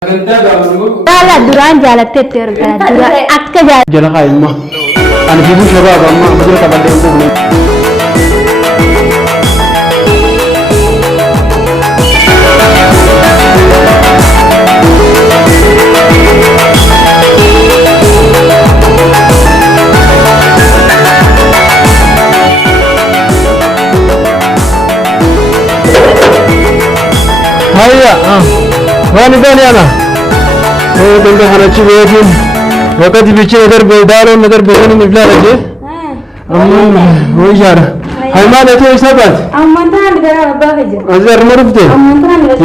لا duraan jaalattee erga dura akka jala qaayma ani fi shabab amma mujira qabadde ugu hayya wani bani ana كنت هنشوف يمكن وقت بيجي نقدر بيدارو نقدر بيجي نبلا رجع أمم هو يجارة هاي ما ده توي سبت أمم تان بقى باهجة أزر مرفته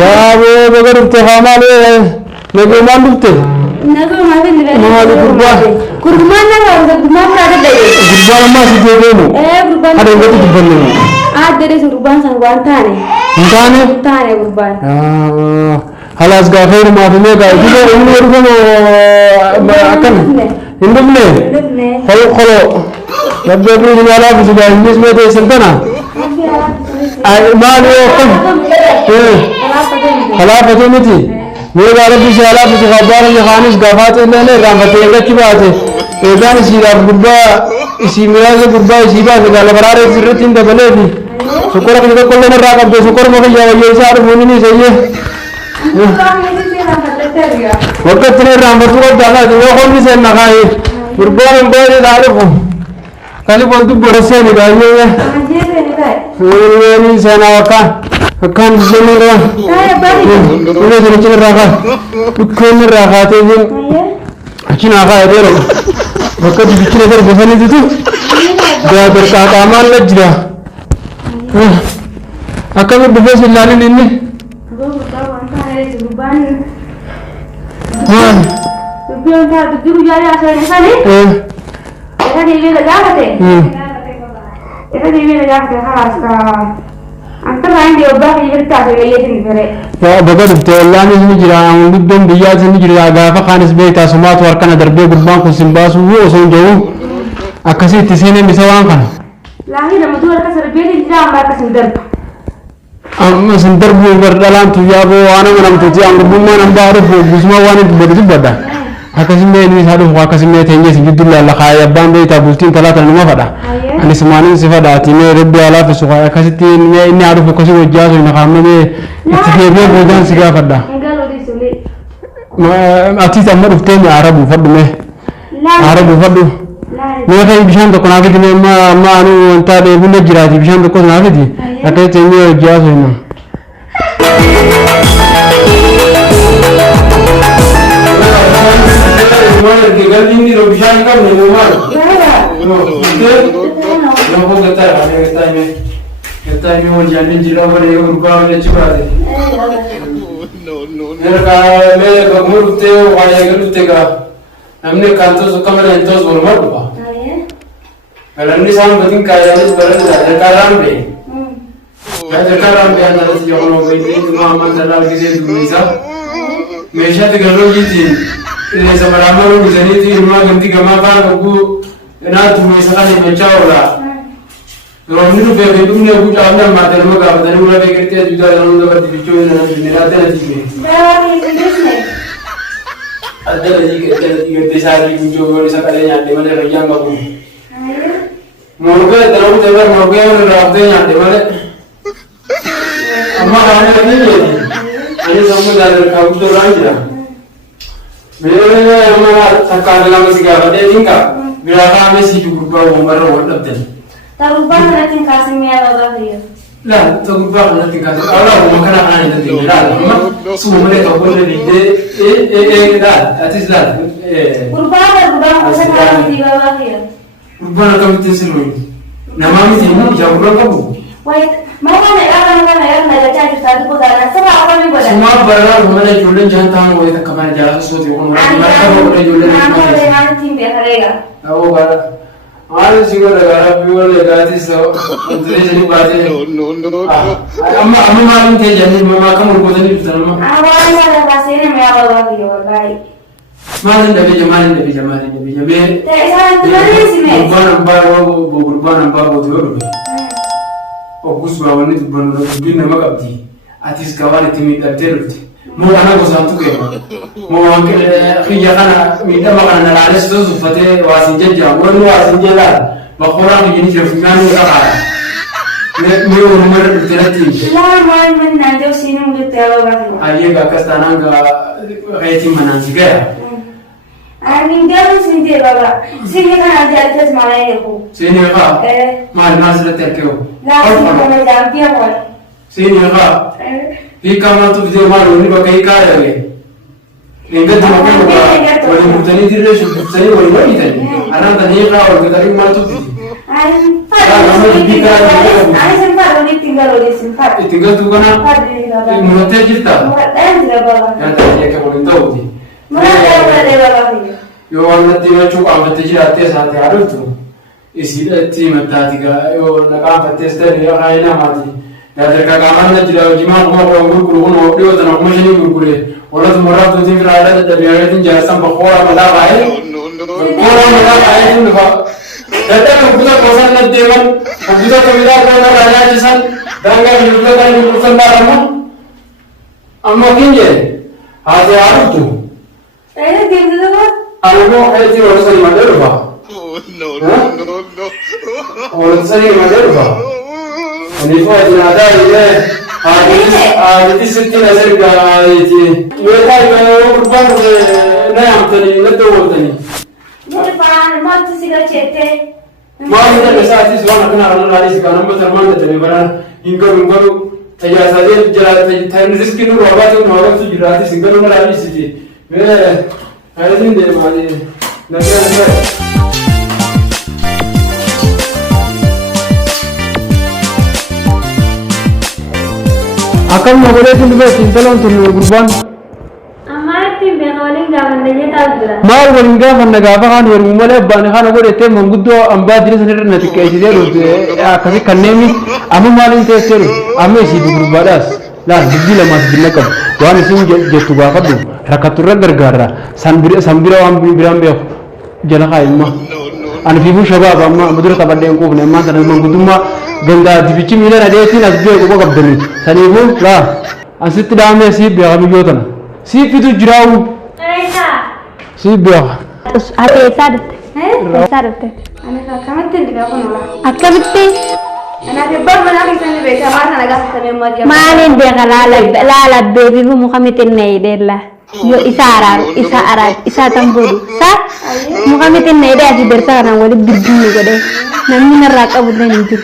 يا أبو بقرفته هامالي نقول ما مرفته نقول ما بين ما هذا قربان قربان نقول قربان هذا ده قربان ما سيجيبونه قربان هذا يقول تقبلني ده قربان سنوان تاني قربان خلاص غافير ما في ميغا كده انه يرفض ما اكل انبني خلو يبدو من على بس الناس ما تسنتنا ما له كم خلاص فتمتي ميغا ربي شالا بس غبار يخانس غافات انه رامته كيباته اذا سيرا غبا سي ميراز غبا سي با قال برار سرتين دبلدي شكرا كده كلنا راقب شكرا ما يا يسار بوني سيئ وقت نرام بتوقع جانا جو كل شيء نخاي قربان بيري داركم كالي بولتو برسة نقايه ويني سنا وكا كان جميلة ولا تريد راغا بكون راغا تيجين أكين آغا يديرو وقت بيجي نقدر بسني تدو ده بركات أمان لجرا أكمل بفيس اللالي ليني Tujuan dah tujuh jari asal ni kan ni? Kita dewi lega kate. Kita dewi lega kate halas ka. Antar lain dia ubah kita tak ada lagi ni beri. Ya bagai tu Allah ni sini jira, untuk dom dia sini jira agak kanis beta semua tu arkan ada berbe berbang kusimbas uwo sonjau. Akasi tisene misawan kan. Lahir nama tu arkan serbe ni jira ambar kasendar. amma sindarbu berdalam tu ya bo ana manam tu yang rumah nam baru busma wani begitu bada akasi me ni sadu akasi me tenye sigidulla la khaya bambe ta bustin talata numa fada ani semani sifada tine rabbi ala fi suqa akasi tin me inni arufu kosi wajazo na khamne itibebe bodan siga fada ngalo di suli ma atita madu tene arabu fadu me arabu fadu मैं कहीं बिशान तो कोना के दिन माँ अनु अंतर एक बुने जिरा थी बिशान तो कोना के थी अटे चेंगे जिया सोई ना मार के गल दिन रो बिशान का नहीं मार नो वो कहता है वो जाने जिला पर एक रुपया वाले चुका दे मेरे का मैं कमर उठते हो वाले कर उठते का हमने कांतो सुकम ले तो बोल मत बा kalau ni sama penting kaya ni sebenarnya ada karam be, ada karam be anda tu jangan lupa ini cuma aman dalam kita tu bisa, mesya tu kalau gitu, ini sebenarnya orang bisa ni tu rumah ganti kamar kan aku, nak tu misalnya ni macam orang, kalau ni tu be tu ni aku cakap nak mati rumah kau, tapi rumah be kerja juga orang tu berarti bicu ni nanti nanti ni. Ada lagi kerja sehari bicu orang sekali ni mana kerjaan kau. मोरगे तरफ जबर मोरगे और रास्ते यहाँ देवाले अम्मा खाने नहीं है अने समझ आ रहा है तो राइट है मेरे ने हमारा सरकार ने हमें सिखाया बता देंगा विराका में सीखू ग्रुप का उम्र और लगते हैं तब ऊपर नथिंग कासिम या बाबा भैया ला तो ग्रुप का नथिंग कासिम और वो मखना खाने नहीं देंगे ला अम्मा सुमले तो बोले नहीं दे ला अतिस ला ग्रुप का खाने नहीं बाबा भैया Urbana kami tersilui. Nama mesti ini jauh berapa? Wait, mana nak cari satu putaran. Sebab apa ni buat? Semua barang mana jualan jangan tahu wait tak kamar jalan sesuatu orang mana boleh jualan. Nama dengan tim berharga. Oh barang. Ada sih kalau negara jual negara itu so untuk jadi baca. Amma malam tu jadi mama kamu boleh ni betul mama. Awal mana bahasa ni maya bawa dia baik. Malin dah bija. Urban nampak tu orang. Oh, kus bawa ni tu benar benar nama kapti. Atis kawan itu mitra terus. مو أنا قصانتو كيف مو أنك خيّا أنا من دم أنا نلعب سوز فتى واسين جدّا ورنو واسين جلّا بخورا بيجي جرفنا نوزع ميو نمر بتلاتين لا ما من نادو سينو بتيابا بقى أيه باكستانا غايتي منانسيكا أنا نقدر سيندي بابا سيني كان عندي ألتز معايا يهو سيني غا ما الناس لا تركيو لا سيني كان جامبيا ولا سيني غا في كمان تبدي ما لوني بكاي كاري إنك تمكن ولا مبتني ترى شو بتسوي ولا ما يتني أنا تاني غا ولا كذا ما تبدي أنا سنفر وني تينغال ولي سنفر تينغال تو كنا مرتين جدا مرتين بابا يا تاني كمان تودي مرتين بابا yoo wannatti himachuu qaanfattee jiraattee isaatti haadholtu isiidhatti himattaatiga yoo naqaanfattees ta'e yoo haayee namaati yaadarka qaamaan na jira hojimaa kuma kan gurguru kun dhiyootan akkuma shanii gurgure walatu morraa tuutiin firaadha dadhabeereetiin jaarsan bakkoora mataa baay'ee bakkoora mataa baay'eetiin dhufa dadhabe hubbuta qoosan na deeman hubbuta kamiidhaa qoona irraa nyaachisan daangaa bilbila kan gurgurtan baaramu amma kinje haasee haadholtu Algo healthy or sorry Maderva. No. Or sorry Maderva. And if I did not die, this is still a second guy. You have one name to the Letowani. Not to see the chete. Mother, besides this one, I is number of months to never income go. Ayasade, this skin of Roberto, or to Juratis, in Governor City. I think they might never. Akan mau boleh tunggu cintalan tunggu kurban. Amar tim bengalin gawan deh tahu Mal boleh kan negara kan baru mulai ban kan aku itu menggudo amba jenis sendiri nanti kayak sih dia kasih kanemi amu malin teseru amu sih kurbadas lah jadi lama sejenak kan wani sih jatuh gak kadu rakaturra gargara sambira ambil biram be jana kay ma an fi bu shabab amma mudura tabadde ko ne ma tan manguduma ganda dibici mina na deti na be ko gabdani sanibu la asit dame si be am yotana si fitu jiraw si be ate sadat sadat Ana kamat tidak aku nolak. akabitte Ana kebab mana kita ni beka mana naga kami maju. malin be la baby bu muhammadin nay della yo isa tambodu sa muhammadin nay da jibar sa na wali bidni ko de na mina raqabu den jur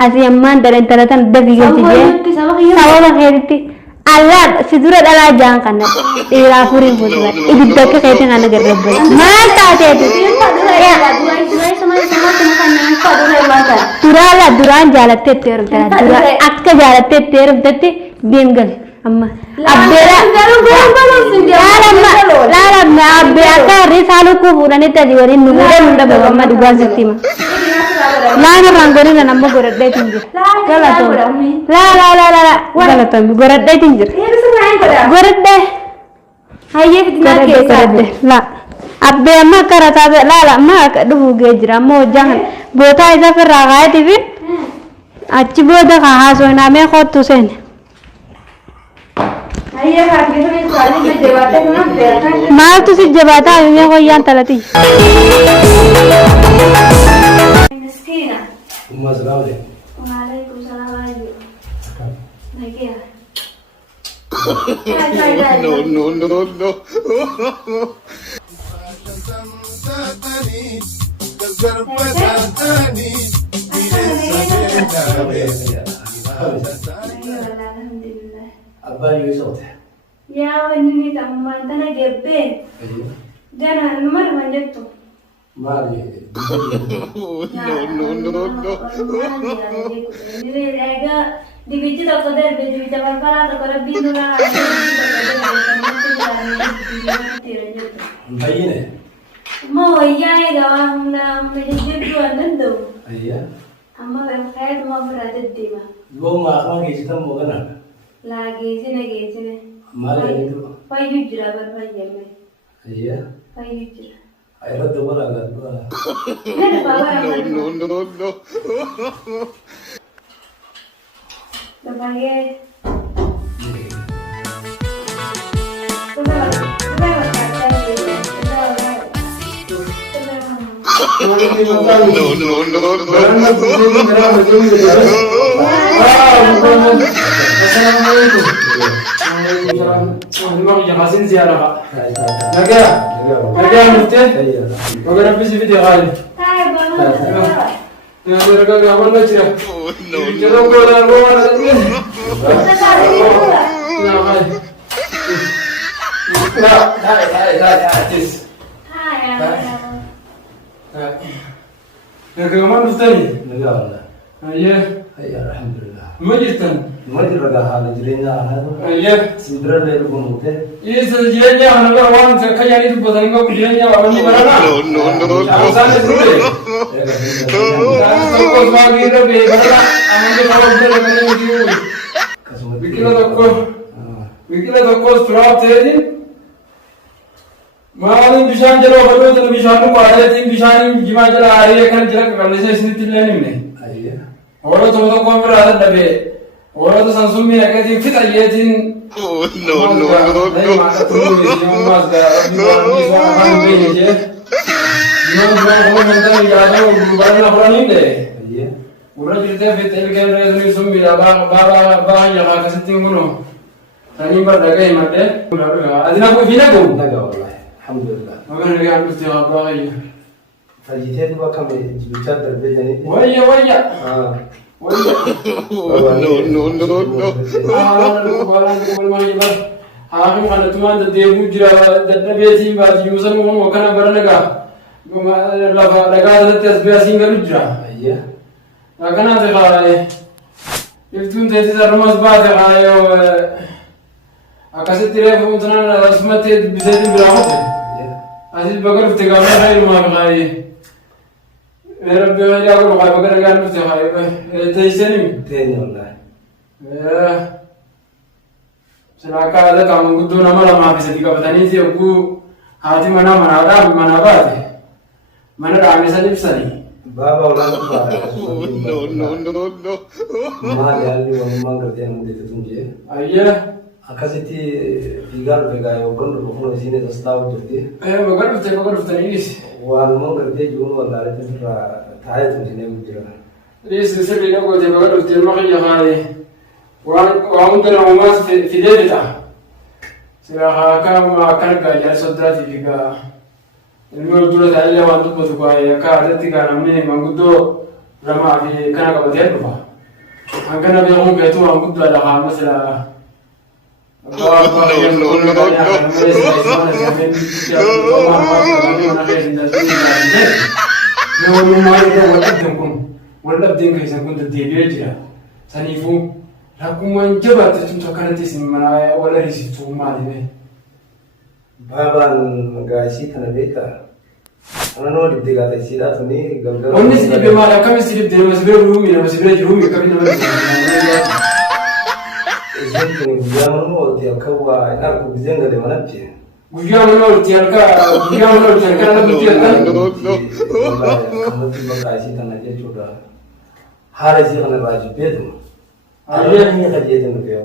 asi amman dalan taratan dabi go tije sawa khairti Allah sidura dala jang kana ira furin bodwa idda ke kete ngana garabba mata tete ya turala duran jalate terum dura akka jalate terum tete bengal amma abbera la abbe akka risalu ku burani tajwari nugure nunda baba duga sitima la rangori na nambo goradde tinjir kala to la kala to goradde tinjir goradde haye fitna ke la abbe amma karata la ma du gejra mo jangan bota isa fer ragaye tivi achi boda kha so na me khot tusen Ayah kaki tu ni kali ni jawatan mana berapa? mal tu si jabata me ko yan talati Miskina. Masalah deh. Waalaikumsalam lagi. Baik ya. No. Alhamdulillah. Abah juga soalnya. Ya ini teman tanah gebe. Jangan nomor manjat tu. Mari. No. Ini lega di biji tak kodar biji jalan kala tak kodar binu lah. Bayi ni. Mau iya gawang na menjadi tuan tentu. Ayah. Amma berkait mau berada di mana? Gua makan kita mau kan? Lagi sini. Mari itu. Payu jira berbayar ni. Ayah. Payu jira. Ayah tu mana agak dua. Ada bawa No. Berbagai يا كمان مستني. لا والله. أيه. الحمد لله. ما جيتن. ما جرى حال جرينا هذا. أيه. سندرا اللي بنوته. إيه سجلني أنا بروان كياني تبغاني كم جلني أولي برانا. أوسان سوري. سوكو سواقي ربي برانا. أمانة كم بدل كم يجيو. بكلا تقول سراب تهدي. मालूम बिशान चलो हलो तो बिशान को आ जाती बिशानी जिमा चला आ रही है kan जरा करने से इसने तिल लेने में आइए और तो कौन पर आदत दबे और तो संसुम में आके थी फिर आइए थी no नहीं माता तुम ये मास का अभी स्वान खान पे है ये वो मिलता है याद है बड़ा बड़ा नहीं दे आइए पूरा जितने फिर तेल के अंदर इसमें सुम मिला बा यहाँ का सिटी मुनो तनी पर लगे मत है अदिना को फिर को लगा والله الحمد لله मगर लगे आप कुछ जवाब आए فجيت بقى كم جبتات دربيجني ويا ويا ويا हाकिम खाने तुम्हारे देवू जिरा दत्तबे थी बात यूज़न को मौका बरनेगा लगा तस्बीह सिंगल जिरा आइए लगा ना देखा है इफ्तून तेज़ी से रमज़ बात है यो अकाशे तेरे उतना रस्मत बिज़नेस बिरामत है अजीज बगर उठेगा मैं है रुमाल खाए मेरा बेहद यार को खाए बगर अगर मुझे खाए तेज़ी नहीं تاني والله Selaka ada kamu kudu nama lama bisa dikatakan sih aku hati mana baat mana ramai saja bisa nih. بابا ولا بابا no ما يعني وما करते हैं मुझे तुम जे Ayah, अकाशिति बिगाड़ बेगाय ओपन रोकने सीने दस्ताव करते bagar betul ini sih. वालमो करते जो वाला रहते फिर थाहे तुम सीने गुजरा Ini selesai dia kau jadi bagar betul makanya hari orang tu nama mas fidel kita. Sekarang kamu akan kerja saudara tiga. Ilmu dulu saya lewat tu betul kau ya kerja tiga namanya mangkudo ramah di kana kau betul apa? Angkana bilang kau itu mangkudo ada hal masalah. Wala din kai san kun da debe jira sani fu la kuma jaba ta tun takana ti sin mana wala risi tu ma ne بابا غاشي كان بيتا انا نو دي دغا تي سيدا تني غلغل onni si be mala kam si de ma sibe rumi na sibe rumi kam na زين بيامن مو دي كوا انا كو بيزنغ دي منابتي guya mana tiarka na butiya كما تي غاشي كان جي جودا حارسي كان راجي بيدو Ayah. ايه خجيت نكيو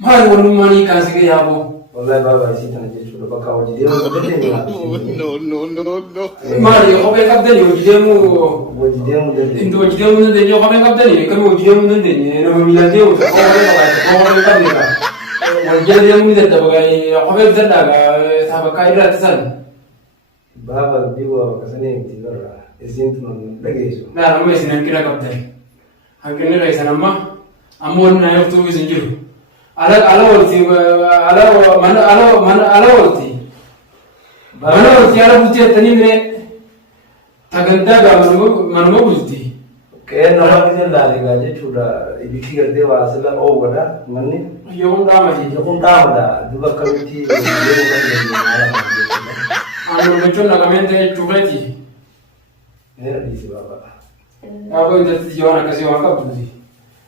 ma wani mani ka siga yabo والله بابا غاشي كان جي جودا بكا وجي دي ma de ko be kap de ni ojide mu وجي دي مو دي indo ojide mu de ni ko be kap de ni kam ojide mu de ni na mi la de ko be kap ni ka wajide mu de da ba ko be da ga ta ba kai ra tsan بابا بيوا كسنين تيغرا ازين تنون دغيسو na ramu sinan kira kap de hankene kai sanamma amon na yoftu zinjiru ala wolti ala bulti tani mire taganda ga manu bulti كأن الله جل على جل شورا يبيتي كده واسلا أو ودا مني yom da ma ji يكون تامدا دوبا كميتي anu betul na kamente chugati هنا دي بابا abo inta jona kasi wa ka bulti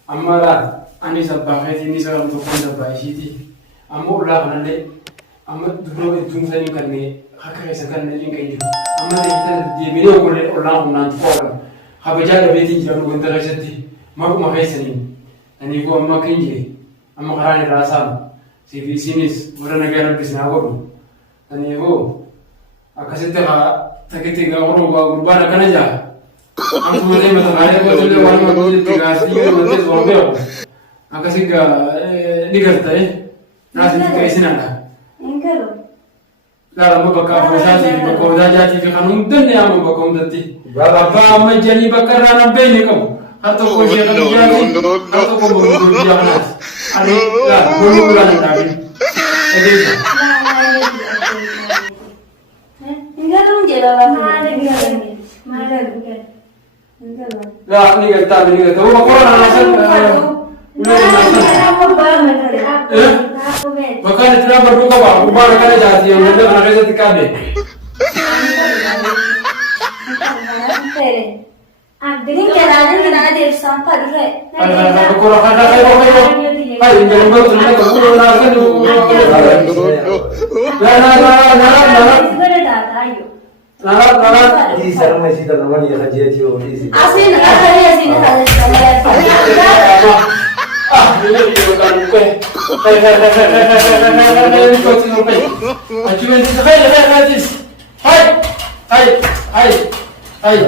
amma la ani sabbakhati ni sa to kon da baishiti amma ula kanale amma dulo dum sani kanne haka sai kanne lin kai amma da ita de mire ko le ula nan ko habaja da beti jiran ko da rashati ma kuma kai sani ani ko amma kinje amma karani rasam sinis wala na gara bisna godu ani ho akasite ka تكتي غورو غربانا كنجا أنتم زي ما تفعلوا قلت له وانا قلت تغاسي وانت زومبيو أكاسيكا نيكرتا ناس تكايسين على إنكروا لا لا ما بقى فوشاتي بقى وداجاتي في قانون الدنيا ما بقى مدتي بابا ما جاني بكر أنا بينكم حتى كل شيء كان حتى كل مرور في ناس أنا لا كل ولا نتابع إنكروا جلوا ما ada لا نيكرتا هو كورونا ناسن Makanya tidak berduka pak, rumah mereka jadi yang ada anak saya tikabe. Ini kerana dia sampah dulu. Kalau kalau saya mau hai jangan bawa terus ke pulau nasi dulu. Nara. Di sana masih tak nama dia saja cio di sini. Asin, asin. Ini bukan kue. Ini kau tinggal kue. Cuma ini hai.